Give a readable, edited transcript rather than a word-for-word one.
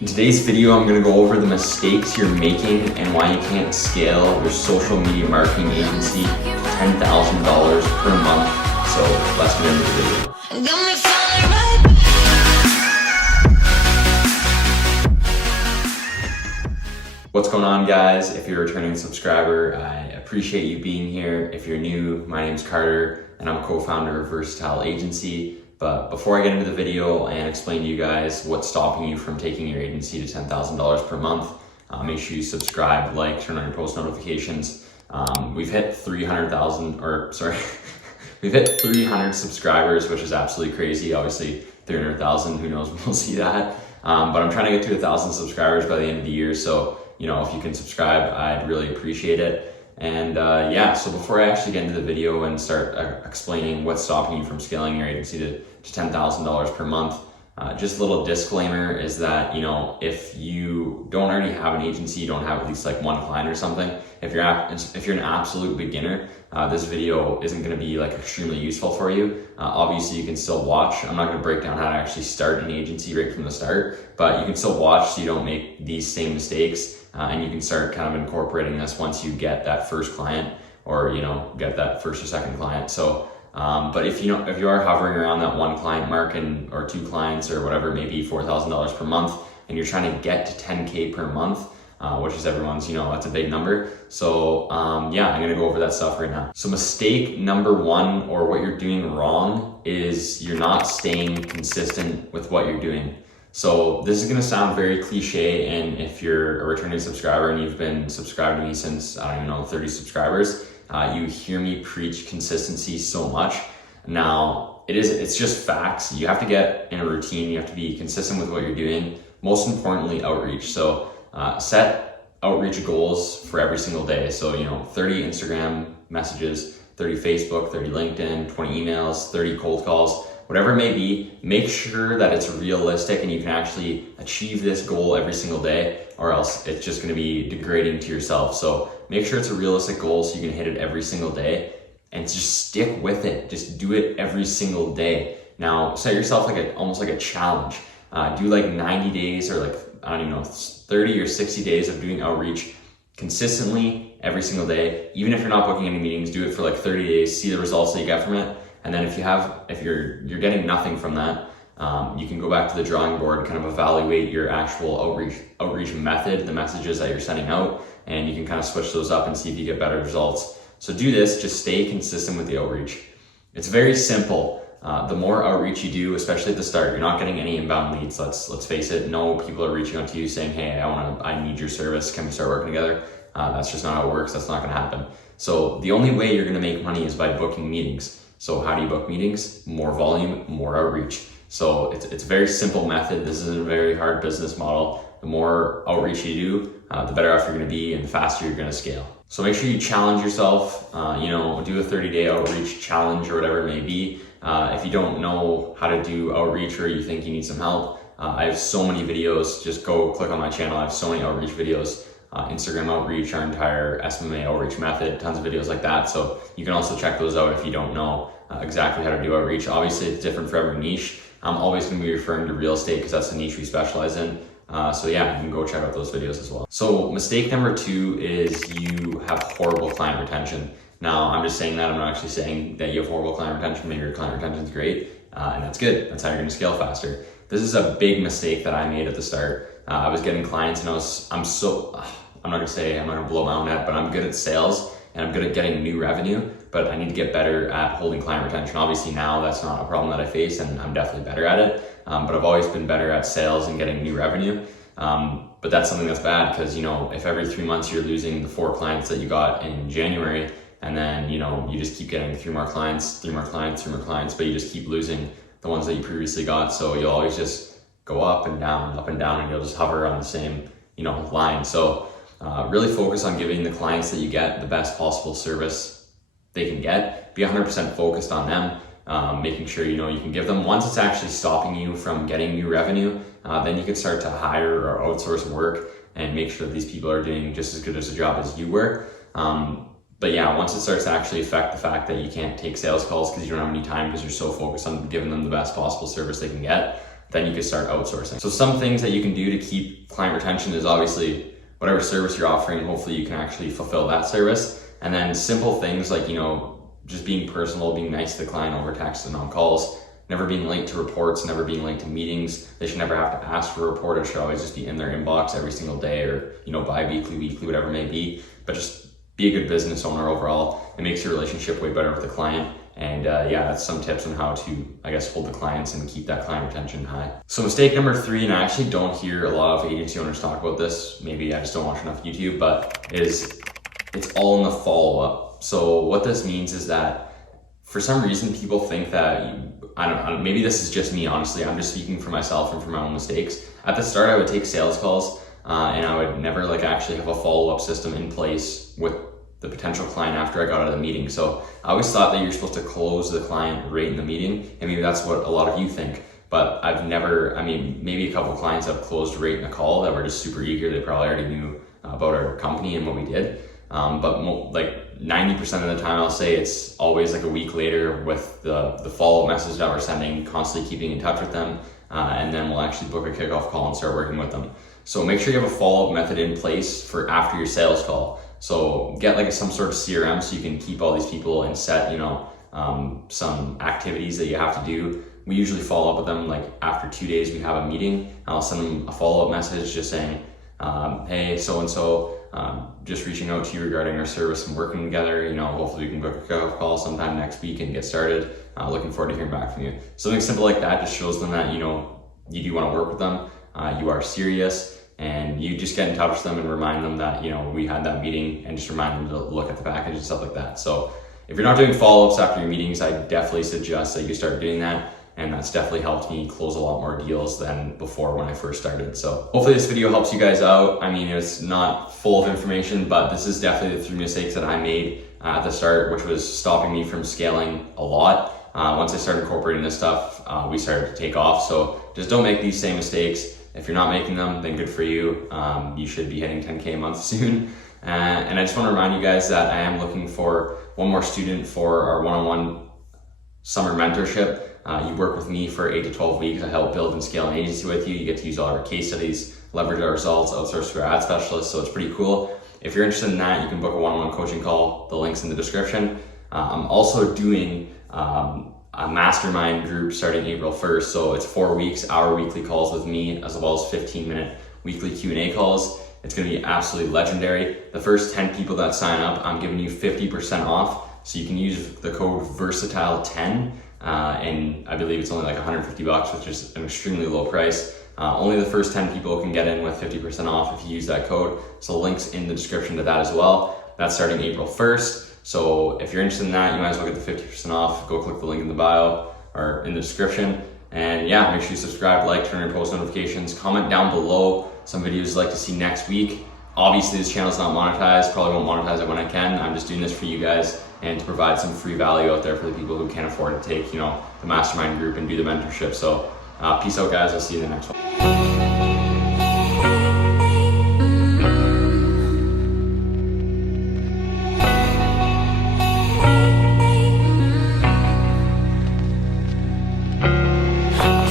In today's video, I'm going to go over the mistakes you're making and why you can't scale your social media marketing agency to $10,000 per month. So let's get into the video. What's going on, guys? If you're a returning subscriber, I appreciate you being here. If you're new, my name's Carter and I'm a co-founder of Versatile Agency. But before I get into the video and explain to you guys what's stopping you from taking your agency to $10,000 per month, make sure you subscribe, like, turn on your post notifications. We've hit 300 subscribers, which is absolutely crazy. Obviously 300,000, who knows when we'll see that. But I'm trying to get to 1,000 subscribers by the end of the year. So, you know, if you can subscribe, I'd really appreciate it. And yeah, so before I actually get into the video and start explaining what's stopping you from scaling your agency to $10,000 per month, just a little disclaimer is that, you know, if you don't already have an agency, you don't have at least like one client or something, if you're an absolute beginner, this video isn't going to be like extremely useful for you. Obviously you can still watch. I'm not going to break down how to actually start an agency right from the start, but you can still watch so you don't make these same mistakes. And you can start kind of incorporating this once you get that first client, or, you know, get that first or second client. So, but if you are hovering around that one client mark or two clients or whatever, maybe $4,000 per month, and you're trying to get to 10K per month, which is everyone's, you know, that's a big number. So yeah, I'm gonna go over that stuff right now. So mistake number one, or what you're doing wrong, is you're not staying consistent with what you're doing. So this is gonna sound very cliche, and if you're a returning subscriber and you've been subscribed to me since, I don't even know, 30 subscribers, you hear me preach consistency so much. Now, it's just facts. You have to get in a routine, you have to be consistent with what you're doing. Most importantly, outreach. So set outreach goals for every single day. So, you know, 30 Instagram messages, 30 Facebook, 30 LinkedIn, 20 emails, 30 cold calls, whatever it may be. Make sure that it's realistic and you can actually achieve this goal every single day, or else it's just gonna be degrading to yourself. So make sure it's a realistic goal so you can hit it every single day, and just stick with it. Just do it every single day. Now, set yourself almost like a challenge. Do like 90 days, or like, I don't even know, 30 or 60 days of doing outreach consistently every single day. Even if you're not booking any meetings, do it for like 30 days, see the results that you get from it. And then if you're getting nothing from that, you can go back to the drawing board and kind of evaluate your actual outreach method, the messages that you're sending out, and you can kind of switch those up and see if you get better results. So do this, just stay consistent with the outreach. It's very simple. The more outreach you do, especially at the start, you're not getting any inbound leads. Let's face it. No people are reaching out to you saying, hey, I need your service. Can we start working together? That's just not how it works. That's not going to happen. So the only way you're going to make money is by booking meetings. So how do you book meetings? More volume, more outreach. So it's a very simple method. This isn't a very hard business model. The more outreach you do, the better off you're going to be, and the faster you're going to scale. So make sure you challenge yourself. You know, do a 30-day outreach challenge or whatever it may be. If you don't know how to do outreach, or you think you need some help, I have so many videos. Just go click on my channel. I have so many outreach videos. Instagram outreach, our entire SMMA outreach method, tons of videos like that. So you can also check those out if you don't know exactly how to do outreach. Obviously, it's different for every niche. I'm always going to be referring to real estate because that's the niche we specialize in. So yeah, you can go check out those videos as well. So mistake number two is you have horrible client retention. Now, I'm just saying that. I'm not actually saying that you have horrible client retention. Maybe your client retention is great, and that's good. That's how you're going to scale faster. This is a big mistake that I made at the start. I was getting clients, and I'm not gonna blow my own head, but I'm good at sales and I'm good at getting new revenue, but I need to get better at holding client retention. Obviously now that's not a problem that I face, and I'm definitely better at it. But I've always been better at sales and getting new revenue. But that's something that's bad, because, you know, if every 3 months you're losing the 4 clients that you got in January, and then, you know, you just keep getting 3 more clients, but you just keep losing the ones that you previously got. So you'll always just go up and down, and you'll just hover on the same, you know, line. So really focus on giving the clients that you get the best possible service they can get. Be 100% focused on them, making sure, you know, you can give them. Once it's actually stopping you from getting new revenue, then you can start to hire or outsource work and make sure that these people are doing just as good as a job as you were. But yeah, once it starts to actually affect the fact that you can't take sales calls because you don't have any time, because you're so focused on giving them the best possible service they can get, then you can start outsourcing. So some things that you can do to keep client retention is obviously whatever service you're offering, hopefully you can actually fulfill that service. And then simple things like, just being personal, being nice to the client over text and on calls, never being late to reports, never being late to meetings. They should never have to ask for a report. It should always just be in their inbox every single day, or, bi-weekly, weekly, whatever it may be. But just be a good business owner overall. It makes your relationship way better with the client. And that's some tips on how to, hold the clients and keep that client retention high. So mistake number 3, and I actually don't hear a lot of agency owners talk about this, maybe I just don't watch enough YouTube, but it's all in the follow-up. So what this means is that for some reason people think that, I don't know, maybe this is just me, honestly, I'm just speaking for myself and for my own mistakes. At the start I would take sales calls and I would never actually have a follow-up system in place with the potential client after I got out of the meeting. So I always thought that you're supposed to close the client right in the meeting, and maybe that's what a lot of you think, but I've never, maybe a couple clients have closed right in a call that were just super eager. They probably already knew about our company and what we did. But 90% of the time I'll say it's always a week later with the follow-up message that we're sending, constantly keeping in touch with them, and then we'll actually book a kickoff call and start working with them. So make sure you have a follow-up method in place for after your sales call. So get some sort of CRM so you can keep all these people and set, some activities that you have to do. We usually follow up with them after 2 days we have a meeting. I'll send them a follow-up message just saying, hey, so-and-so, just reaching out to you regarding our service and working together. Hopefully we can book a kickoff call sometime next week and get started. Looking forward to hearing back from you. Something simple like that just shows them that, you do want to work with them, you are serious, and you just get in touch with them and remind them that, we had that meeting, and just remind them to look at the package and stuff like that. So if you're not doing follow-ups after your meetings, I definitely suggest that you start doing that. And that's definitely helped me close a lot more deals than before when I first started. So hopefully this video helps you guys out. It's not full of information, but this is definitely the 3 mistakes that I made at the start, which was stopping me from scaling a lot. Once I started incorporating this stuff, we started to take off. So just don't make these same mistakes. If you're not making them, then good for you. You should be hitting 10K a month soon. And I just want to remind you guys that I am looking for one more student for our one-on-one summer mentorship. You work with me for 8 to 12 weeks. I help build and scale an agency with you. You get to use all our case studies, leverage our results, outsource to our ad specialists. So it's pretty cool. If you're interested in that, you can book a one-on-one coaching call. The link's in the description. I'm also doing a mastermind group starting April 1st. So it's 4 weeks, hour weekly calls with me, as well as 15-minute weekly Q&A calls. It's going to be absolutely legendary. The first 10 people that sign up, I'm giving you 50% off. So you can use the code Versatile10. And I believe it's only $150, which is an extremely low price. Only the first 10 people can get in with 50% off if you use that code. So links in the description to that as well. That's starting April 1st. So if you're interested in that, you might as well get the 50% off. Go click the link in the bio or in the description. And make sure you subscribe, like, turn on your post notifications, comment down below some videos you'd like to see next week. Obviously this channel's not monetized, probably won't monetize it when I can. I'm just doing this for you guys and to provide some free value out there for the people who can't afford to take, the mastermind group and do the mentorship. So peace out guys, I'll see you in the next one.